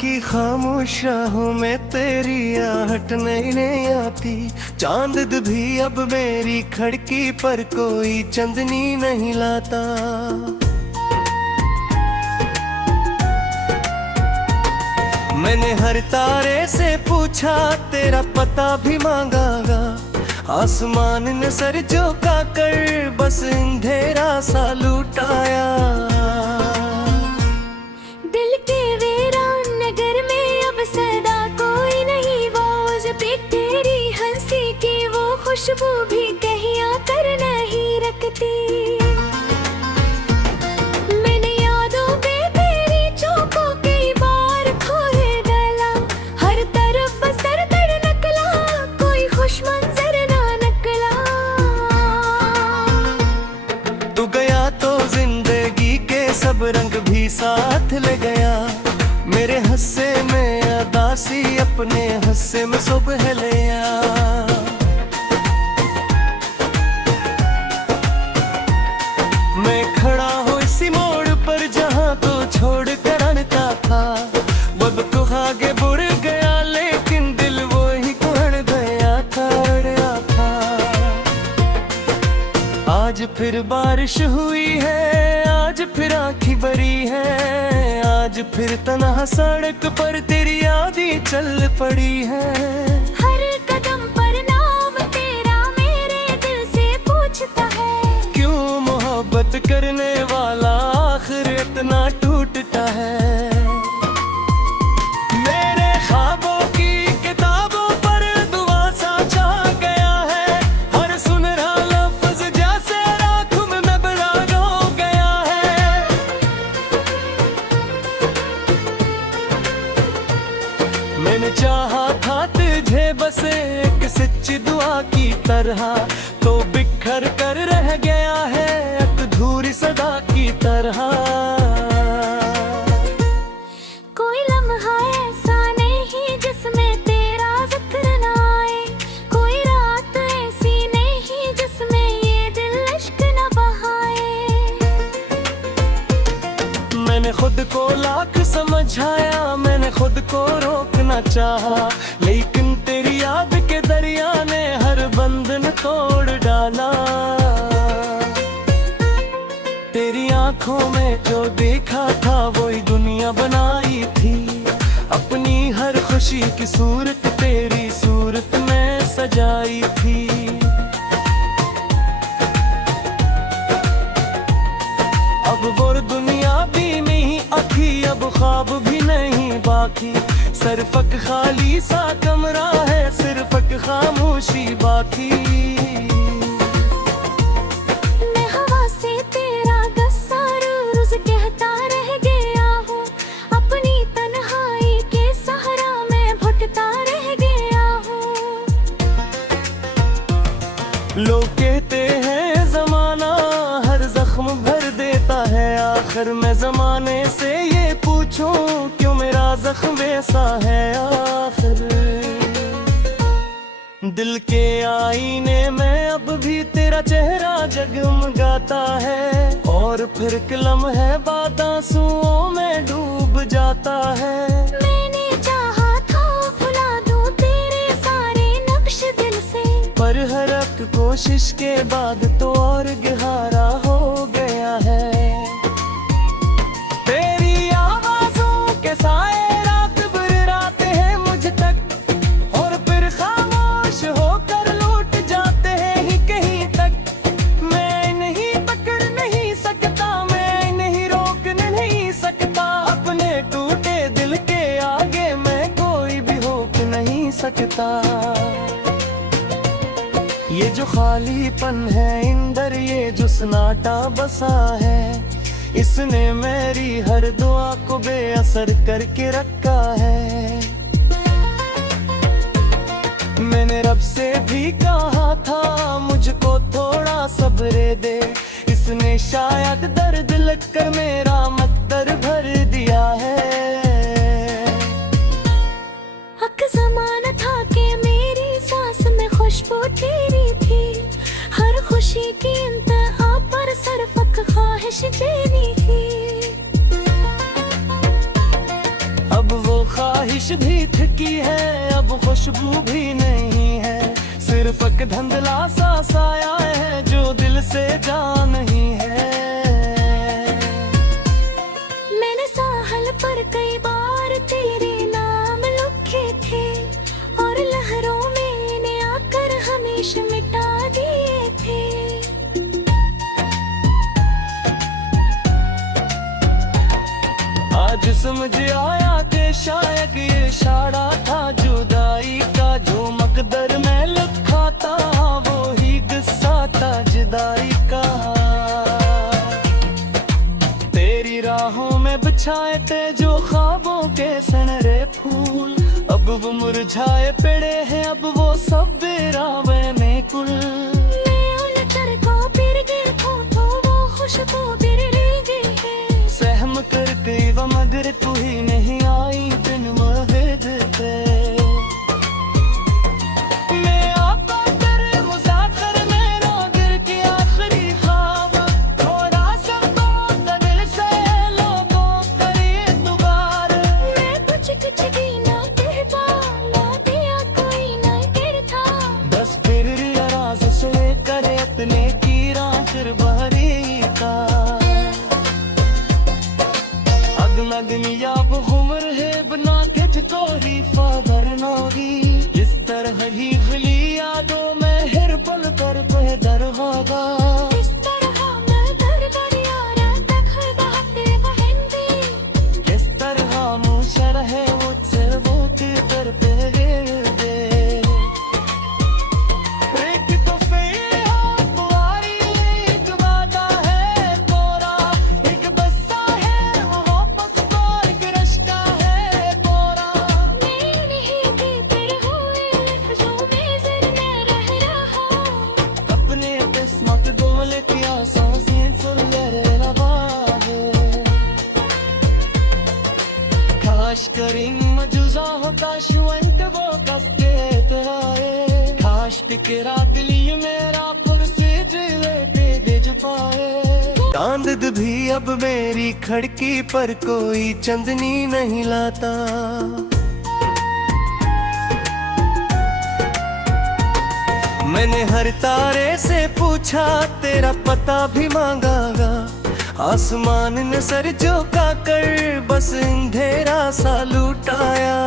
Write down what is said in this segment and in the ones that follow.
की खामोश राहों में तेरी आहट नहीं आती। चांद भी अब मेरी खिड़की पर कोई चंदनी नहीं लाता। मैंने हर तारे से पूछा, तेरा पता भी मांगा। आसमान ने सर झुका कर बस अंधेरा सा लुटाया। दिल के वीरान नगर में अब सदा कोई नहीं, वो पे तेरी हंसी की वो खुशबू भी कहीं आकर नहीं रखती। मैंने यादों पे तेरी चौकों कई बार खोए गला, हर तरफ बस दर्द नकला, कोई खुश मंजर ना नकला। तू गया तो जिंदगी के सब रंग भी साथ ले गया। मेरे हस्से में अदासी अपने हस्से में सुबह ले आ। मैं खड़ा हूँ इसी मोड़ पर जहाँ तो छोड़ कर अनता था। बब को आगे बुड़ गया लेकिन दिल वो ही कुहड़ गया था। आज फिर बारिश हुई है, आज फिर आँखी भरी है, आज फिर तन्हा सड़क पर तेरी यादें चल पड़ी है। हर कदम पर नाम तेरा मेरे दिल से पूछता है, क्यों मोहब्बत करने वाला आखिर इतना टूटता है। मेरे ख्वाबों की किताबों पर दुआ सा छा गया है, हर सुनहरा लफ्ज जैसे राख में बराग हो गया है। मैंने चाहा था तुझे बस एक सच्ची दुआ की तरह, तो बिखर कर रह गया है एक अधूरी सदा की तरह। कोई लम्हा ऐसा नहीं जिसमें तेरा जिक्र ना आए, कोई रात ऐसी नहीं जिसमें ये दिल इश्क न बहाए। मैंने खुद को लाख समझाया, मैंने खुद को रोकना चाहा, लेकिन तेरी याद के दरिया ने हर बंधन तोड़ डाला। तेरी आंखों में जो देखा था वही दुनिया बनाई थी, अपनी हर खुशी की सूरत तेरी सूरत में सजाई थी। अब वो दुनिया भी नहीं आखी, अब ख्वाब भी नहीं बाकी, सिर्फ एक खाली सा कमरा है, सिर्फ एक खामोशी बाकी। मैं हवा से तेरा गस्सा रोज कहता रह गया हूँ, अपनी तन्हाई के सहारा मैं भटकता रह गया हूँ। लोग कहते हैं जमाना हर जख्म भर देता है, आखिर मैं जमाने से ये पूछूं क्यों मेरा जख्म वैसा है। आखिर दिल के आईने में अब भी तेरा चेहरा जगमगाता है, और फिर कलम है बाद आंसुओं में डूब जाता है। मैंने चाहा था भुला दूं तेरे सारे नक्श दिल से, पर हर एक कोशिश के बाद तो और गहरा हो गया है। तेरी आवाज़ों के साए रात भर रात हैं मुझ तक, और फिर खामोश होकर लौट जाते हैं ही कहीं तक। मैं नहीं पकड़ नहीं सकता, मैं नहीं रोक नहीं सकता, अपने टूटे दिल के आगे मैं कोई भी रोक नहीं सकता। ये जो खालीपन है इंदर, ये जो सन्नाटा बसा है, इसने मेरी हर दुआ को बेअसर करके रखा है। मैंने रब से भी कहा था मुझको थोड़ा सब्र दे, इसने शायद दर्द लगकर मेरा मकदर भर दिया है। हक ज़माना था कि मेरी सांस में खुशबू तेरी थी, हर खुशी की इंतहा पर सिर्फ एक ख्वाहिश तेरी थी। अब वो ख्वाहिश भी थकी है, अब खुशबू भी नहीं है, सिर्फ एक धुंधला सा साया है जो दिल से जा नहीं है। मैंने साहल पर कई बार तेरे नाम लिखे थे, और लहरों में इन्हें आकर हमेशा मिटा दिए थे। आज समझ आया कि शायद ये इशारा था जुदाई का, जो मकदर में लिखा था वो ही किस्सा था जुदाई का। तेरी राहों में बिछाए थे जो ख्वाबों के सनरे फूल, अब वो मुरझाए पड़े हैं, अब वो सब बेरावे में कुल। मैं उलझकर को फिर गई हूँ तो वो खुशबू फिर रह गई है। सहम करते वो मगर तू ही नहीं आई बिन महद पे। मैं आपा तेरे मुसाफिर मेरा दिल की आखिरी ख्वाब, थोड़ा सा तो दिल से लोगों करिए दुबार। मैं कुछ भी ना कह पाला, दिया कोई ना गिरता। बस फिर राज से करे अपने की रांचर बहरी का। अगमगनिया घुमर है बना के चकोरी फादर नोगी, जिस तरह ही खुली यादों में हर पल कर बेदर होगा। इस तरह मैं दर यारा तक बहते बहंदी, किस तरह मुशर है मुझसे वो किधर पे दे। एक तो फिर बुआरी एक वादा है कोरा, एक बस्सा है मोहब्बत को एक रिश्ता है कोरा। मैं नहीं की तेरे हुए लफ्जों में ज़र मैं रह रहा। अपने किस्मत गोल किया सांसें फुल्लर लबावे। काश करीम मजुजा होता शुवंत वो कस्ते तराए, काश फिकरात लिए मेरा पुरसे जिले पे दिज पाए। चांद भी अब मेरी खड़की पर कोई चंदनी नहीं लाता। मैंने हर तारे से पूछा तेरा पता भी मांगा, आसमान ने सर झुका कर बस अंधेरा सा लुटाया।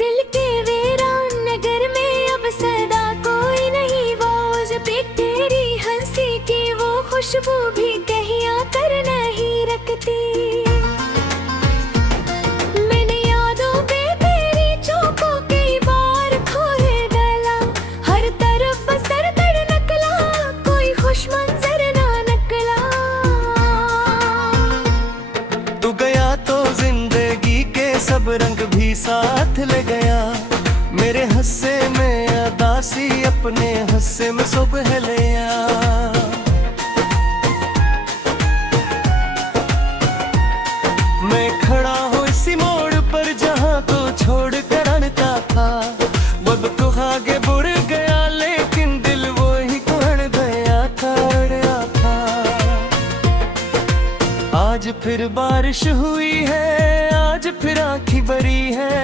दिल के वीरान नगर में अब सदा कोई नहीं, वो उस पे तेरी हंसी की वो खुशबू भी कहीं आकर नहीं रखती। मैंने यादों पे तेरी चौकों कई बार खोए गला, हर तरफ बस दर नकला, कोई खुश मंजर ना नकला। तू गया तो जिंदगी के सब रंग भी साथ ले गया, मेरे हस्से में अदासी अपने हस्से में सुबह ले आ। मैं खड़ा हूँ इसी मोड़ पर जहाँ तो छोड़ कर अनता था, बब को आगे बुर गया लेकिन दिल वो ही कुहड़ गया था, अड़या था। आज फिर बारिश हुई है, आज फिर आँखी भरी है,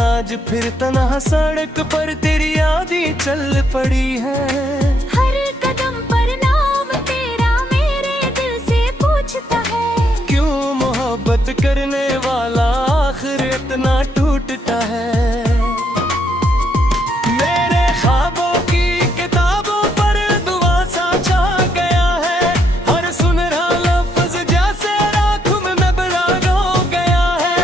आज फिर तन्हा सड़क पर तेरी यादी चल पड़ी है। हर कदम पर नाम तेरा मेरे दिल से पूछता है, क्यों मोहब्बत करने वाला आखिर इतना टूटता है। मेरे ख्वाबों की किताबों पर दुआ सा छा गया है, हर सुनहरा लफ्ज जैसे राखों में बराग हो गया है।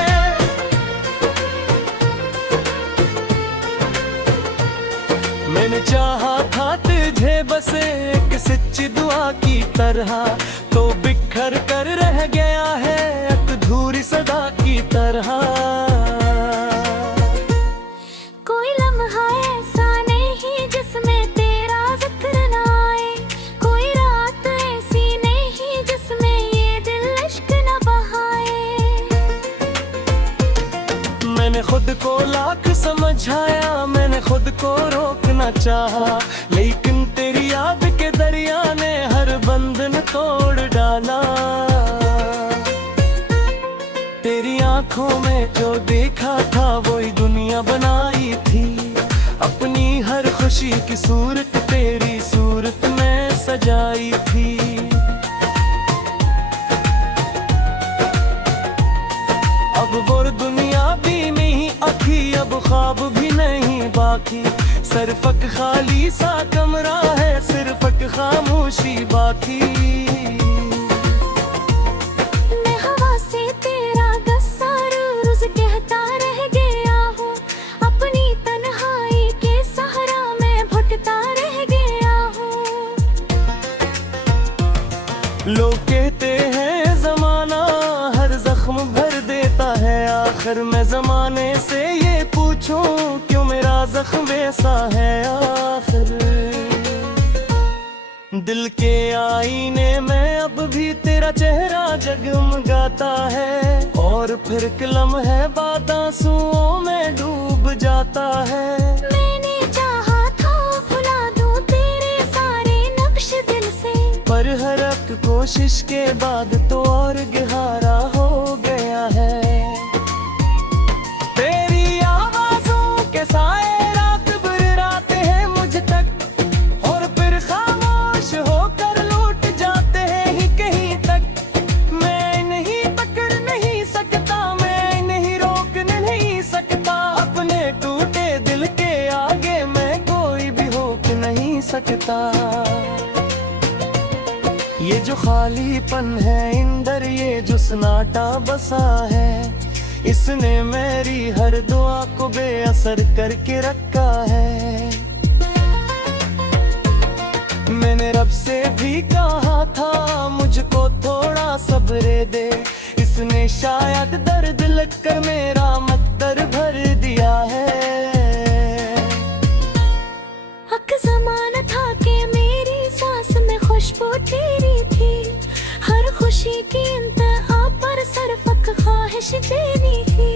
मैंने चाहा था तुझे बस एक सच्ची दुआ की तरह, तो बिखर कर रह गया है अधूरी सदा की तरह। कोई लम्हा ऐसा नहीं जिसमें तेरा जिक्र ना आए, कोई रात ऐसी नहीं जिसमें ये दिल इश्क न बहाए। मैंने खुद को लाख समझाया, मैंने खुद को रोकना चाहा, लेकिन तेरी याद के दरिया ने हर बंधन तोड़ डाला। तेरी आंखों आंखों में जो देखा था वही दुनिया बनाई थी। अपनी हर खुशी की सूरत तेरी सूरत में सजाई थी। अब वो दुनिया भी नहीं आखी, अब ख्वाब भी नहीं बाकी। सिर्फ एक खाली सा कमरा है, सिर्फ एक खामोशी बाकी। मैं हवा से तेरा गस्सा रोज कहता रह गया हूँ। अपनी तन्हाई के सहारा मैं भटकता रह गया हूँ। लोग कहते हैं जमाना हर जख्म भर देता है, आखिर मैं जमाने से ये पूछूं क्यों मेरा जख्म वैसा है आखिर। दिल के आईने में अब भी तेरा चेहरा जगमगाता है, और फिर कलम है बाद आंसुओं में डूब जाता है। मैंने चाहा था भुला दूं तेरे सारे नक्श दिल से, पर हर एक कोशिश के बाद तो और गहरा हो गया है। तेरी आवाजों के साए रात भर राते हैं मुझ तक, और फिर खामोश होकर लौट जाते हैं ही कहीं तक। मैं नहीं पकड़ नहीं सकता, मैं नहीं रोक नहीं सकता, अपने टूटे दिल के आगे मैं कोई भी रोक नहीं सकता। ये जो खालीपन है इंदर, ये जो सन्नाटा बसा है, इसने मेरी हर दुआ को बेअसर करके रखा है। मैंने रब से भी कहा था मुझको थोड़ा सब्र दे, इसने शायद दर्द लगकर मेरा मकदर भर दिया है। हक ज़माना था कि मेरी सांस में खुशबू तेरी थी, हर खुशी की इंतहा पर सिर्फ एक ख्वाहिश तेरी थी।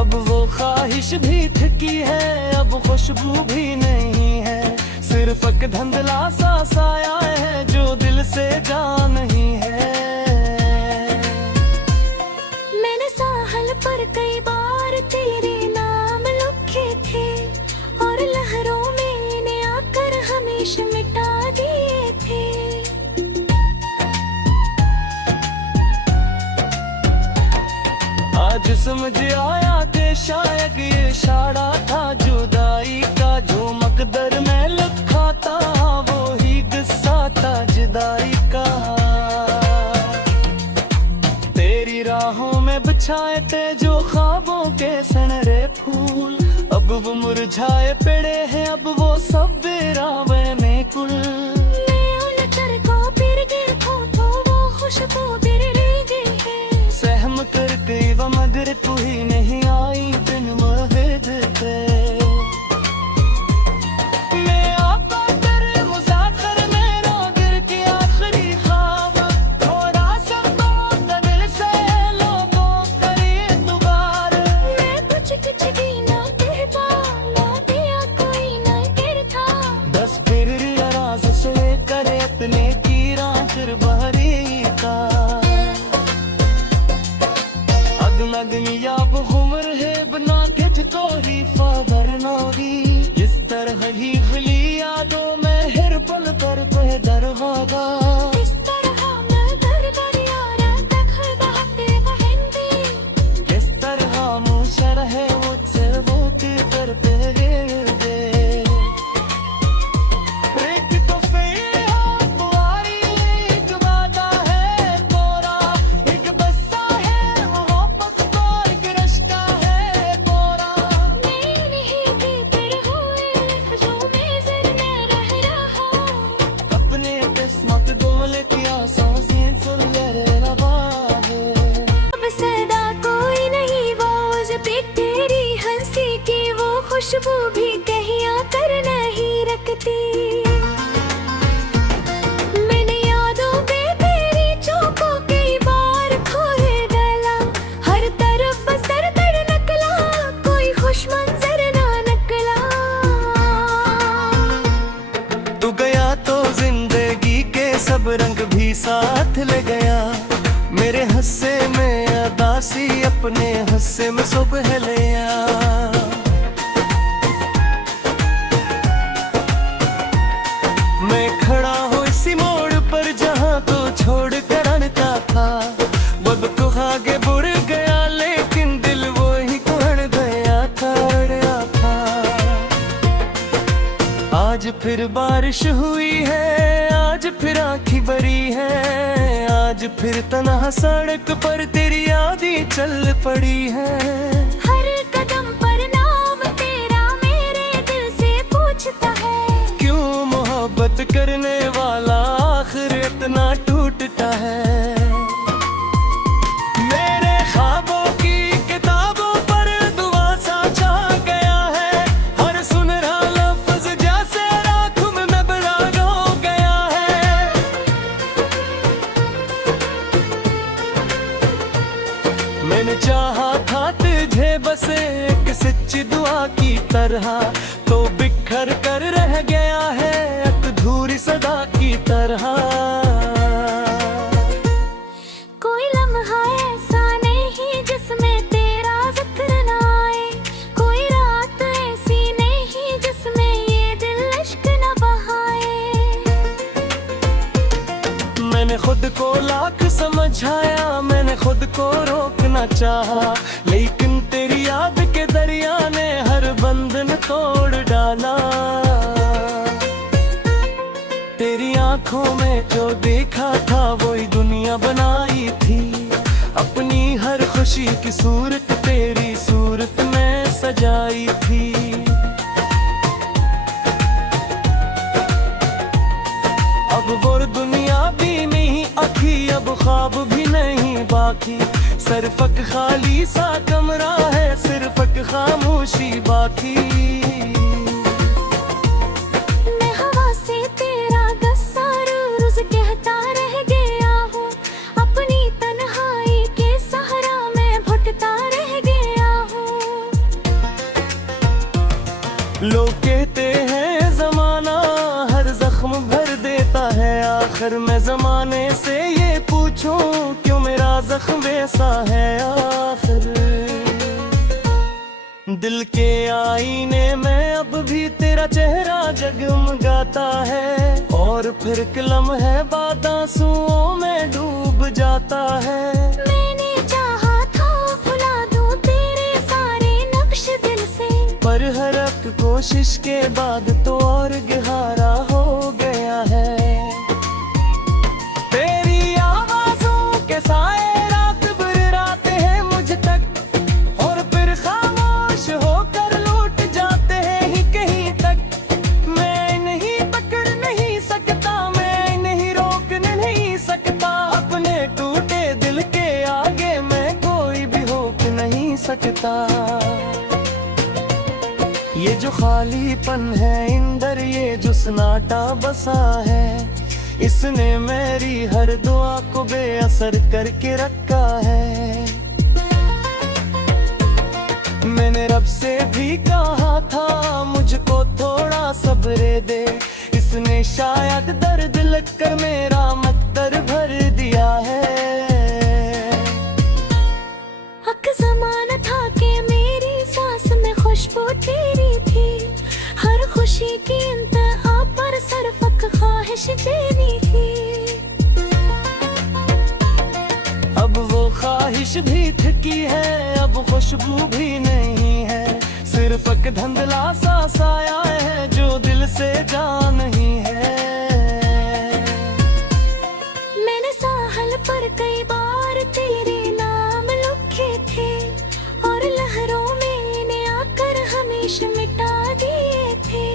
अब वो ख्वाहिश भी थकी है, अब खुशबू भी नहीं है, सिर्फ एक धुंधला सा साया है जो दिल से जा नहीं है। मैंने साहल पर कई बार तेरे नाम लिखे थे, और लहरों में इन्हें आकर हमेशा मिटा दिए थे। आज समझ आया कि शायद ये इशारा था जुदाई का, जो मकदर में लिखा था वो ही किस्सा था जुदाई का। तेरी राहों में बिछाए थे जो ख्वाबों के सनरे फूल, अब वो मुरझाए पड़े हैं, अब वो सब बेरावे में कुल। मैं उलझकर को फिर देखूं तो वो खुशबू फिर रह गई है। सहम कर गई वो मगर तू ही नहीं आई बिन मोहब्बत पे। मैं आपका तेरे मुसाफिर मेरा गिर के आखिरी ख्वाब, थोड़ा सा तो दिल से लोगों करिए दुबार। मैं कुछ भी ना कह पाला, दिया कोई ना गिरता। बस फिर राज से करे अपने की रांचर बहरी का। अगमगनिया घुमर है बना के चकोरी फादर नौरी, जिस तरह ही खुली यादों में हर पल कर बेदर होगा। इस तरह मैं दर यारा तक बहते बहंदी, किस तरह मुशर है मुझसे वो की कर पे दे। एक तो फिर बुआरी एक वादा है तोरा, एक बस्सा है मोहब्बत को एक रिश्ता है तोरा। मैं नहीं भी तेरे हुए लफ्जों में ज़र में रह रहा। अपने किस्मत डोल किया सांसें फुल रवा है। अब सदा कोई नहीं बोझ पे तेरी हंसी की, वो खुशबू भी कहीं आकर नहीं रखती। मैंने यादों पे तेरी चौकों कई बार खोए गला, हर तरफ बसर दर नकला, कोई खुश मंजर ना नकला। तू गया तो जिंदगी के सब रंग भी साथ ले गया, मेरे हंस से मैं सुबह ले आ। मैं खड़ा हूँ इसी मोड़ पर जहाँ तो छोड़ कर अड़ता था। वक्त तो आगे बुड़ गया लेकिन दिल वो ही कुहड़ गया था, अड़या था। आज फिर बारिश हुई है, आज फिर आँखी भरी है, आज फिर तन्हा सड़क पर तेरी याद ही चल पड़ी है। हर कदम पर नाम तेरा मेरे दिल से पूछता है। क्यों मोहब्बत करने वाला आखिर इतना टूटता है। मेरे ख्वाबों की किताबों पर दुआ सा छा गया है। हर सुनहरा लफ्ज जैसे राख में बराग हो गया है। मैंने चाहा था तुझे बस एक सच्ची दुआ की तरह, तो बिखर कर रह गया है अधूरी सदा की तरह। कोई लम्हा ऐसा नहीं जिसमें तेरा जिक्र ना आए, कोई रात ऐसी नहीं जिसमें ये दिल इश्क न बहाए। मैंने खुद को लाख समझाया, मैंने खुद को रोकना चाहा, लेकिन तेरी याद के दरिया ने हर बंधन तोड़ डाला। तेरी आंखों में जो देखा था वही दुनिया बनाई थी। अपनी हर खुशी की सूरत तेरी सूरत में सजाई थी। अब वो दुनिया भी नहीं अखी, अब ख्वाब भी नहीं बाकी। सिर्फ एक खाली सा कमरा है, सिर्फ एक खामोशी बाकी। मैं हवा से तेरा गस्सा रोज कहता रह गया हूँ, अपनी तन्हाई के सहारा मैं भटकता रह गया हूँ। लोग कहते हैं जमाना हर जख्म भर देता है, आखिर मैं जमाने से ये पूछूं क्यों मेरा जख्म वैसा है। आखिर दिल के आईने में अब भी तेरा चेहरा जगमगाता है, और फिर कलम है बाद आंसुओं में डूब जाता है। मैंने चाहा था भुला दूं तेरे सारे नक्श दिल से, पर हर एक कोशिश के बाद तो और गहरा हो गया है। तेरी आवाज़ों के साए रात भर राते हैं मुझ तक, और फिर खामोश होकर लौट जाते हैं ही कहीं तक। मैं नहीं पकड़ नहीं सकता, मैं नहीं रोक नहीं सकता, अपने टूटे दिल के आगे मैं कोई भी रोक नहीं सकता। ये जो खालीपन है इंदर, ये जो सन्नाटा बसा है, इसने मेरी हर दुआ को बेअसर करके रखा है। मैंने रब से भी कहा था मुझको थोड़ा सब्र दे, इसने शायद दर्द लगकर मेरा मकदर भर दिया है। हक ज़माना था कि मेरी सांस में खुशबू तेरी थी, हर खुशी की इंतहा पर सिर्फ एक ख्वाहिश तेरी थी। अब वो ख्वाहिश भी थकी है, अब खुशबू भी नहीं है, सिर्फ एक धुंधला सा साया है जो दिल से जा नहीं है। मैंने साहल पर कई बार तेरे नाम लिखे थे, और लहरों में इन्हें आकर हमेशा मिटा दिए थे।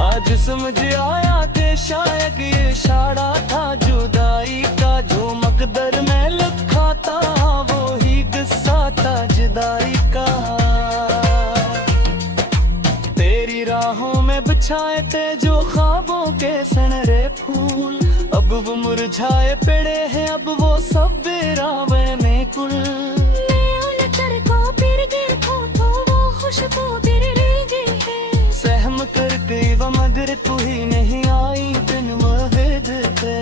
आज समझ आया कि शायद ये इशारा था जुदाई का, जो मकदर में लिखा था वो ही किस्सा था जुदाई का। तेरी राहों में बिछाए थे जो ख्वाबों के सनरे फूल, अब वो मुरझाए पड़े हैं, अब वो सब बेरावे में कुल। मैं उलझकर को फिर देखूं तो वो खुशबू फिर रह गई है। सहम कर गई वो मगर तू ही नहीं आई बिन महद पे।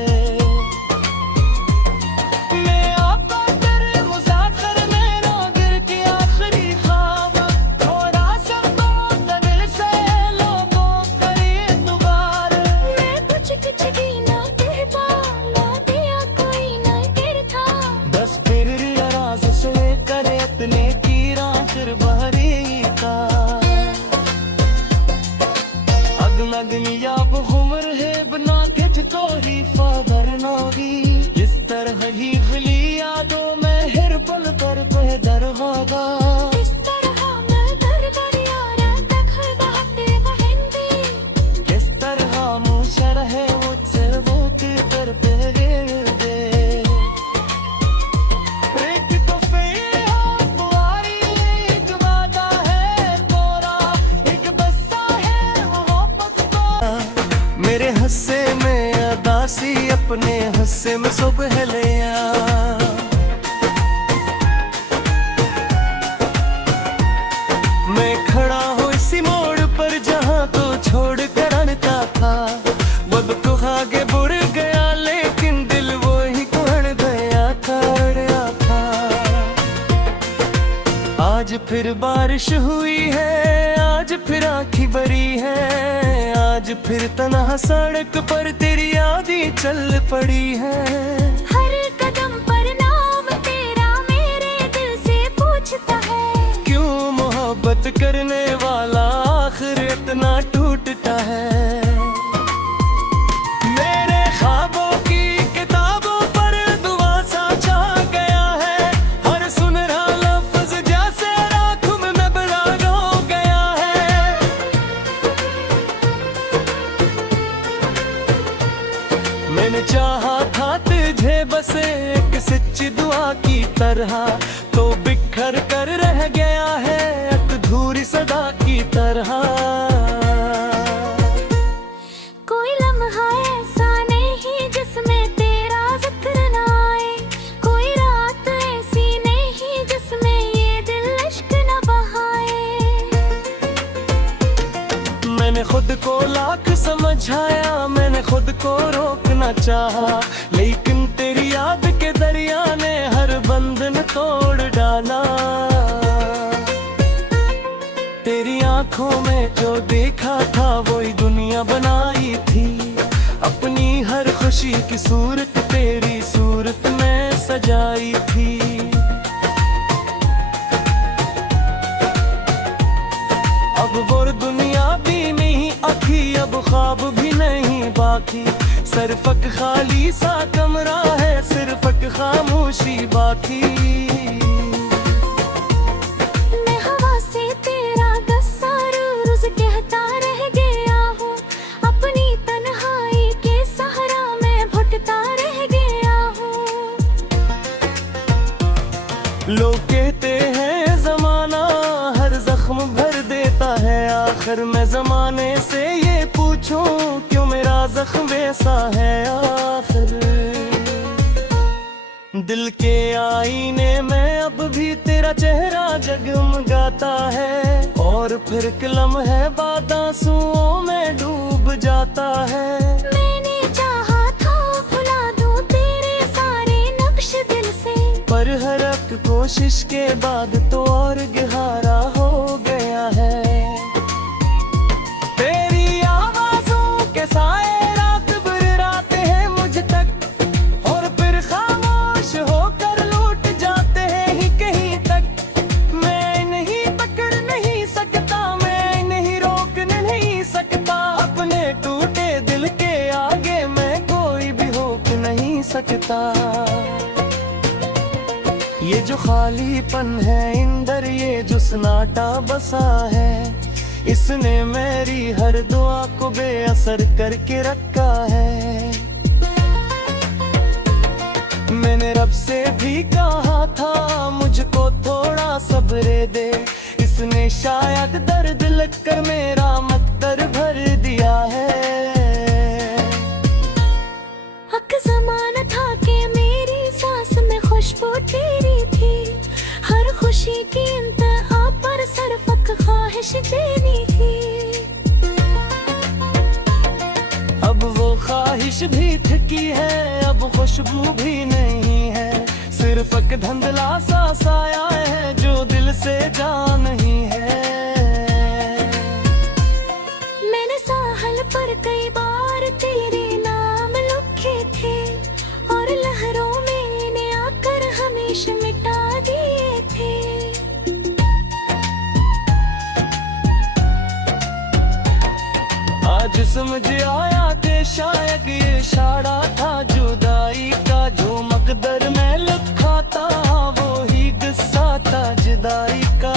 आज फिर बारिश हुई है, आज फिर आँखें भरी है, आज फिर तन्हा सड़क पर तेरी यादें चल पड़ी है। हर कदम पर नाम तेरा मेरे दिल से पूछता है, क्यों मोहब्बत करने वाला आखिर इतना टूटता है। मेरे ख्वाबों की किताबों पर दुआ सा छा गया है, हर सुनहरा लफ्ज जैसे राखों में बड़ा हो गया है। मैंने चाहा था तुझे बस एक सच्ची दुआ की तरह, तो बिखर कर रह गया है अधूरी सदा की तरह। कोई लम्हा ऐसा नहीं जिसमें तेरा जिक्र ना आए, कोई रात ऐसी नहीं जिसमें ये दिल इश्क न बहाए। मैंने खुद को लाख समझाया, मैंने खुद को रोकना चाहा, लेकिन तेरी याद के दरिया ने हर बंधन तोड़ डाला। तेरी आंखों में जो देखा था वही दुनिया बनाई थी, अपनी हर खुशी की सूरत तेरी सूरत में सजाई थी। अब वो दुनिया भी नहीं आखी, अब ख्वाब भी नहीं बाकी, सिर्फ एक खाली सा कमरा है, सिर्फ एक खामोशी बाकी। मैं हवा से तेरा दस्तार रोज कहता रह गया हूँ, अपनी तन्हाई के सहारा मैं भटकता रह गया हूँ। लोग कहते हैं जमाना हर जख्म भर देता है, आखिर मैं जमाने से ये पूछूं क्यों मेरा जख्म वैसा है। आखिर दिल के आईने में अब भी तेरा चेहरा जगमगाता है, और फिर कलम है बाद आंसुओं में डूब जाता है। मैंने चाहा था भुला दूं तेरे सारे नक्श दिल से, पर हर एक कोशिश के बाद तो और गहरा हो गया है। तेरी आवाज़ों के साए रात भर राते हैं मुझ तक, और फिर खामोश होकर लौट जाते हैं ही कहीं तक। मैं नहीं पकड़ नहीं सकता, मैं नहीं रोक नहीं सकता, अपने टूटे दिल के आगे मैं कोई भी रोक नहीं सकता। ये जो खालीपन है इंदर, ये जो सन्नाटा बसा है, इसने मेरी हर दुआ को बेअसर करके रखा है। मैंने रब से भी कहा था मुझको थोड़ा सब्र दे, इसने शायद दर्द लगकर मेरा मकदर भर दिया है। हक ज़माना था कि मेरी सांस में खुशबू तेरी थी, हर खुशी की इंतहा पर सिर्फ एक ख्वाहिश तेरी थी। अब वो ख्वाहिश भी थकी है, अब खुशबू भी नहीं है, सिर्फ एक धुंधला सा साया है जो दिल से जा नहीं है। मैंने साहल पर कई बार तेरे नाम लिखे थे, और लहरों में इन्हें आकर हमेशा मिटा दिए थे। आज समझ आया कि शायद ये इशारा था जुदाई का, जो मकदर में लिखा था वो ही किस्सा था जुदाई का।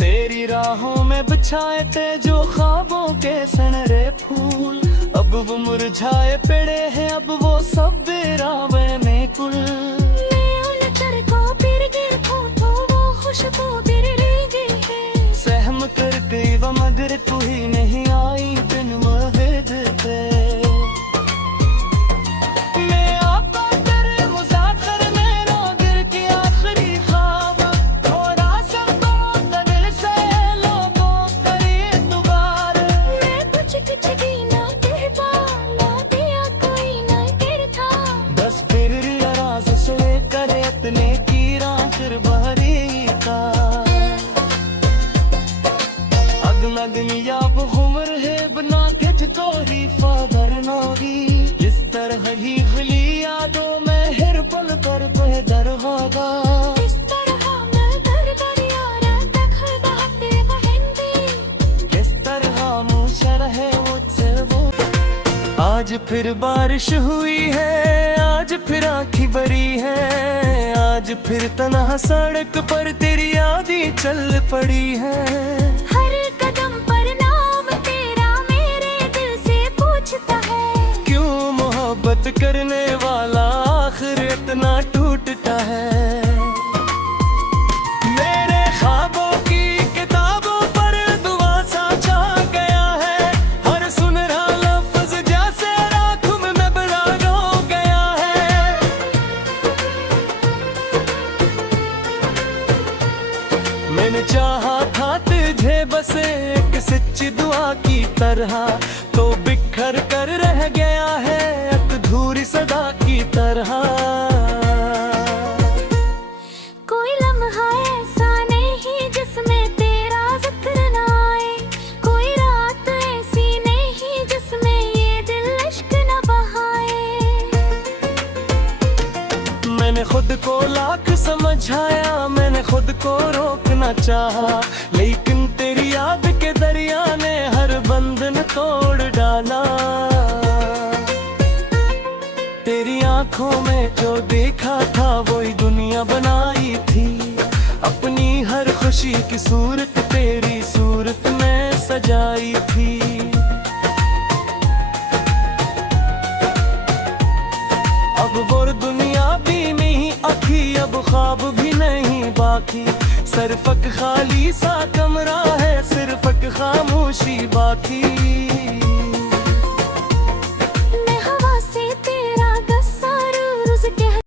तेरी राहों में बिछाए थे जो ख्वाबों के सनरे फूल, अब वो मुरझाए पड़े हैं, अब वो सब बेरावने कुल। मैं उलझकर को फिर गिर हूँ तो वो खुशबू फिर रह गई है, सहम कर गई वो मगर तू ही नहीं आई बिन महद पे। मैं आपा तेरे मुसाफिर मेरा गिर के आखिरी ख्वाब, थोड़ा सा तो दिल से लोगों करे दोबारा। मैं कुछ भी ना कह पाला, दिया कोई ना गिर था, फिर बारिश हुई है, आज फिर आँखी भरी है, आज फिर तन्हा सड़क पर तेरी यादें चल पड़ी है। हर कदम पर नाम तेरा मेरे दिल से पूछता है, क्यों मोहब्बत करने वाला आखिर इतना टूटता है। मेरे ख्वाबों की किताबों पर दुआ सा छा गया है, हर सुनहरा लफ्ज जैसे राख में बड़ा रो गया है। मैंने चाहा था तुझे बस एक सच्ची दुआ की तरह, तो बिखर कर रह गया है अधूरी सदा की तरह। कोई लम्हा ऐसा नहीं जिसमें तेरा जिक्र ना आए, कोई रात ऐसी नहीं जिसमें ये दिल इश्क न बहाए। मैंने खुद को लाख समझाया, मैंने खुद को रोकना चाहा, लेकिन तेरी याद के दरिया ने हर बंधन तोड़ डाला। तेरी आंखों में जो देखा था वही दुनिया बनाई थी, अपनी हर खुशी की सूरत तेरी सूरत में सजाई थी। अब वो दुनिया भी नहीं आखी, अब ख्वाब भी नहीं बाकी, सिर्फ एक खाली सा कमरा है, सिर्फ एक खामोशी बाकी।